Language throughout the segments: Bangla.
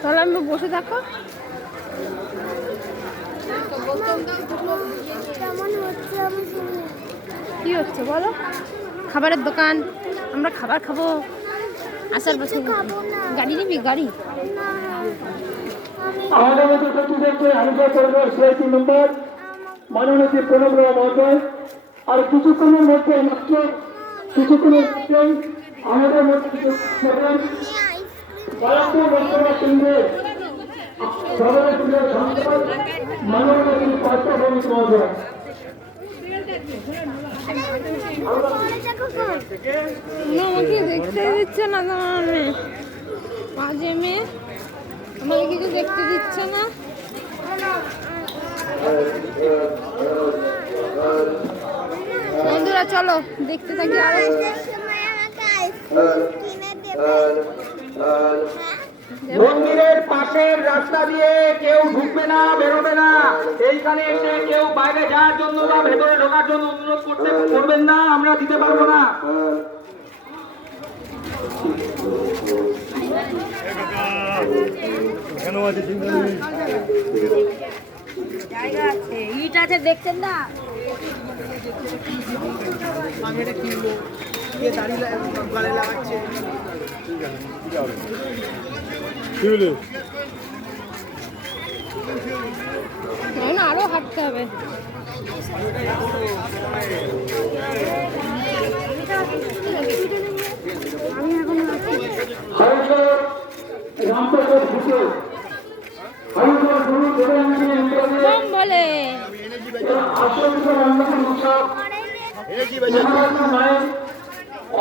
তাহলে আমি বসে থাকো। কি হচ্ছে বলো? খাবারের দোকান, আমরা খাবার খাবো। আসার বছর গাড়ি নিবি? গাড়ি আমাদের মধ্যে প্রতিদিনকে আলোচনা করবো সেই 3 নম্বর মাননীয় প্রণব রায় মহোদয়। আর কিছুক্ষণের মধ্যে মাত্র কিছুক্ষণের মধ্যেই আমাদের মধ্যে বারাকপুর লোকসভা কেন্দ্রের মাননীয় পার্থ ভৌমিক মহোদয়। আমাকে দেখতে দিচ্ছে না, মানে মাঝে মেয়ে আমাকে কিছু দেখতে দিচ্ছে না। বন্ধুরা চলো দেখতে থাকি। আরো মন্দিরের পাশের রাস্তা দিয়ে কেউ ঢুকবে না, বেরোবে না। এইখানে এসে কেউ বাইরে যাওয়ার জন্য বা ভেতরে ঢোকার জন্য অনুরোধ করবেন না, আমরা দিতে পারবো না। জায়গা আছে, ইট আছে, দেখছেন না? আমি এটা কিনবো, দাঁড়িয়ে গলায় লাগাচ্ছে। আরো হাঁটতে হবে। আমি এখন বলে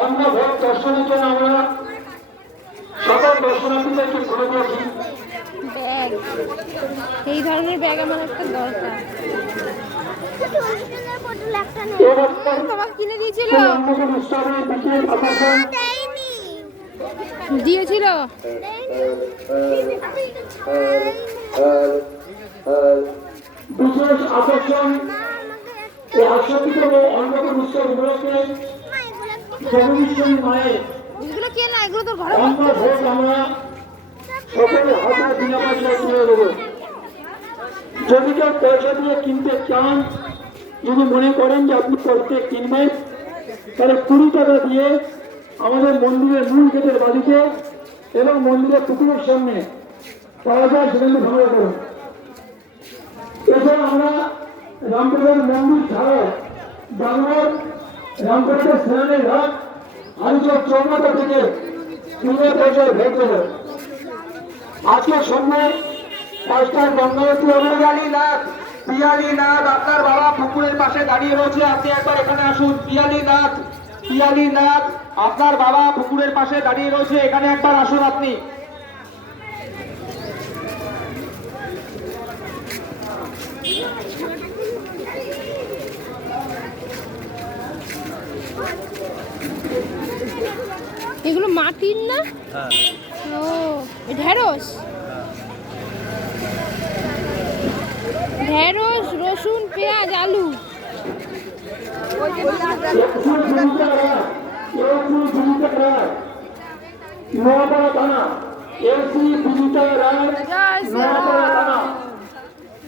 অন্য ভোট দর্শনের জন্য আমরা সকল দর্শনার্থীদেরকে ঘুরে দিয়েছি। ব্যাগ, এই ধরনের ব্যাগ আমার একটা দরকার। তোমাকে কিনে দিয়েছিল? দিয়েছিল। বিশেষ আকর্ষণ এই আশ্রমিত অন্যতম উৎসব উপলক্ষে মায়ের এগুলো কে না, এগুলো তো ঘরে অন্য ভোট আমরা সকলে হাজার বিনা পয়সায় তুলে দেবো। যদি কেউ পয়সা দিয়ে কিনতে চান, যদি মনে করেন যে আপনি প্রত্যেক কিনবেন, তাহলে 20 টাকা দিয়ে আমাদের মন্দিরের মূল গেটের বাড়িতে এবং মন্দিরের পুকুরের সামনে পাওয়া যায়, সেখানে ভালো করুন। এছাড়া আমরা রামপুরের মন্দির ছাড়াও বাংলার রামপুরের সেনানের ঘাট আলিচক চৌমাথা থেকে 3 পয়সায় ভেট দেবে। আজকের সন্ধ্যে 5টার গঙ্গাবতী পিয়ালীনাথ, পিয়ালীনাথ আপনার বাবা পুকুরের পাশে দাঁড়িয়ে রয়েছে, আপনি একবার এখানে আসুন। পিয়ালীনাথ, পিয়ালীনাথ আপনার বাবা পুকুরের পাশে দাঁড়িয়ে রয়েছে, এখানে একবার আসুন আপনি। এগুলো মাটির না? ও ঢেঁড়স, ঢেঁড়স, রসুন, পেঁয়াজ, আলু।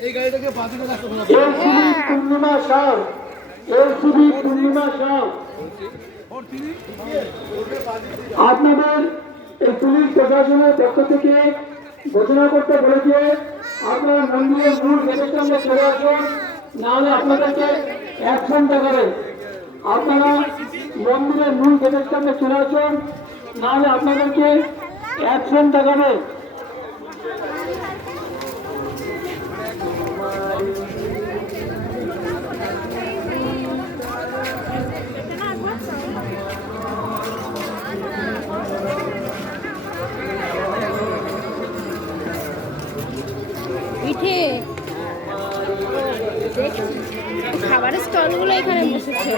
এই গাড়িটাকে বাঁধানো রাখতে হবে। পূর্ণিমা সাউ, এলসিবি পূর্ণিমা সাউ আপনাদের এই পুলিশ প্রশাসনের পক্ষ থেকে ঘোষণা করতে বলেছে আপনারা মন্দিরের মূল গেটের সামনে চলে আসুন, নাহলে আপনাদেরকে অ্যাকশন দেখাবে। আপনারা মন্দিরের মূল গেটের সামনে চলে আসুন, নাহলে আপনাদেরকে অ্যাকশন দেখাবে। পিঠে, খাবারের স্টলগুলো এখানে বসেছে।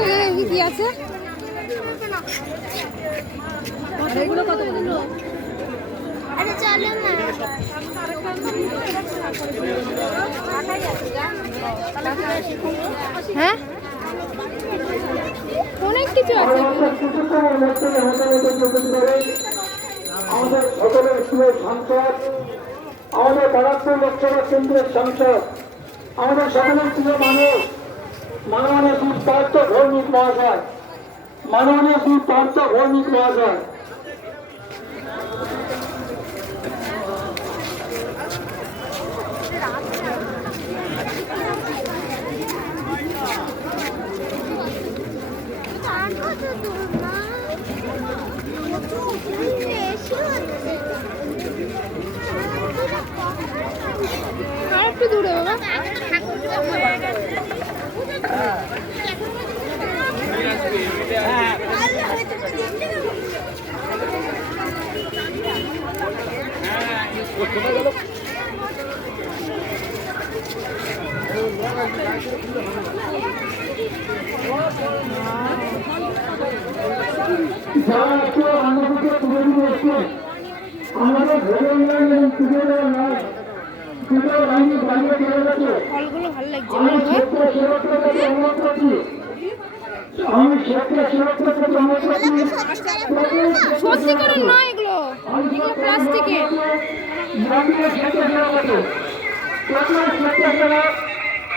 থেকে দেখি কি আছে। এগুলো কত করে? আরে চলো না। হ্যাঁ অনেক কিছু আছে। আমাদের সকলের প্রিয় সাংসদ, আমাদের ব্যারাকপুর লোকসভা কেন্দ্রের সাংসদ, আমাদের সকলের প্রিয় মানুষ, মাননীয় শ্রী পার্থ ভৌমিক মহাশয়, মাননীয় শ্রী পার্থ ভৌমিক মহাশয়। আর কত দূর না? বেশি হচ্ছে। আর একটু দূরে বাবা। যারা একটু অন্যদিকে তুলে দিয়ে এসছে, আমাদের ভোটের লাইন তুলে দেওয়া নয়, তুলে লাইনে বাইরে চলে গেছে। ফলগুলো ভালো লাগছে আমি বাবা। ক্ষেত্রে সুরক্ষাকে অনুরোধ করছি, আমি ক্ষেত্রে সুরক্ষাকে অনুরোধ করছি, সত্যিকারের নয় এগুলো, এগুলো প্লাস্টিকের। মন্দিরে ক্ষেত্রে সুরক্ষাকে প্রচুর ক্ষেত্রে সুরক্ষা,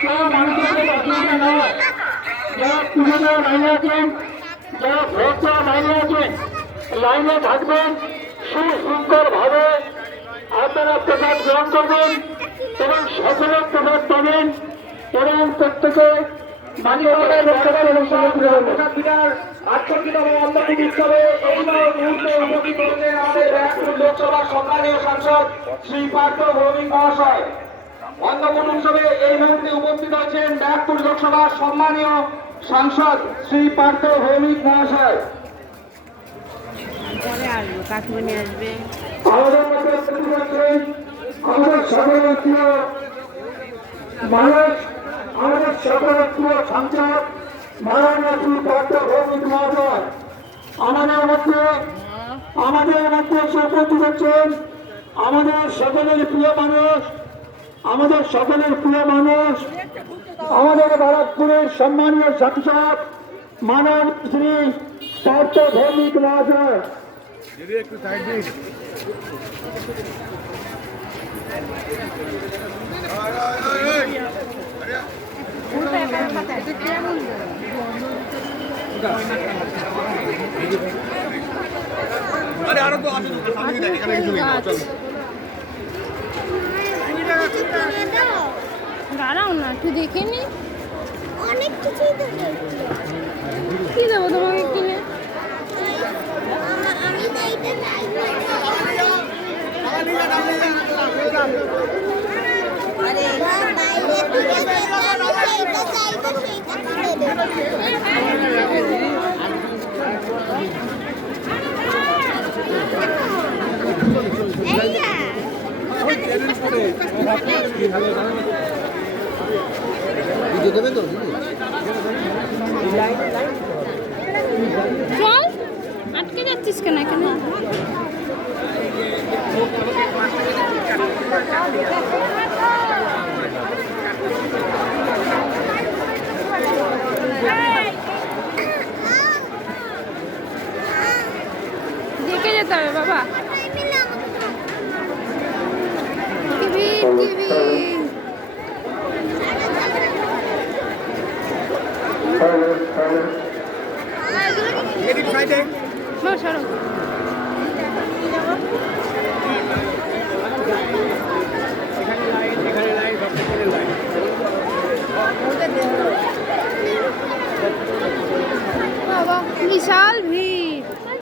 কেউ মানুষের আপনারা নয়, যারা তুলে দেওয়া লাইনে আছেন, যারা ভোট দেওয়া লাইনে আছেন, লাইনে থাকবেন, সুশৃঙ্খল ভাবে আপনারা প্রসাদ গ্রহণ করবেন এবং সকলের প্রসাদ পাবেন এবং প্রত্যেকে মানিকগঞ্জের লোকসভা এবং প্রসাদ 68তম অন্তর্ভুক্ত উৎসবে এই মুহূর্তে উপস্থিত হয়েছেন আমাদের ব্যারাকপুর লোকসভার সম্মানীয় সাংসদ শ্রী পার্থ ভৌমিক মহাশয়। অন্নকূট উৎসবে এই মুহূর্তে উপস্থিত হয়েছেন ব্যারাকপুর লোকসভার সম্মানীয় সাংসদ শ্রী পার্থ ভৌমিক মহাশয়। পরে আসবো, কাকিমণি আসবে। আমাদের মধ্যে উপস্থিত হচ্ছেন আমাদের সকলের প্রিয় মানুষ, আমাদের সকলের প্রিয় সাংসদ মাননীয় শ্রী পার্থ ভৌমিক মহাশয়। আমাদের মধ্যে এসে উপস্থিত হচ্ছেন আমাদের সকলের প্রিয় মানুষ, আমাদের সকলের প্রিয় মানুষ, আমাদের ব্যারাকপুরের সম্মানীয় সাংসদ মাননীয় শ্রী পার্থ ভৌমিক মহাশয়। গাছ। কিছু কিনে দাও। দাঁড়াও না একটু দেখে নি। অনেক কিছুই তো দেখছি। কি দেবো তোমাকে কিনে? আমি তো এটা চাইবো। বাইরে থেকে যেটা আমি সেইটা চাইবো, সেইটা কিনে দেবো। এই না। চল আটকে যাচ্ছিস কেন এখানে? দেখে যেতে হবে বাবা। টিভি টিভি সরো। বাবা বিশাল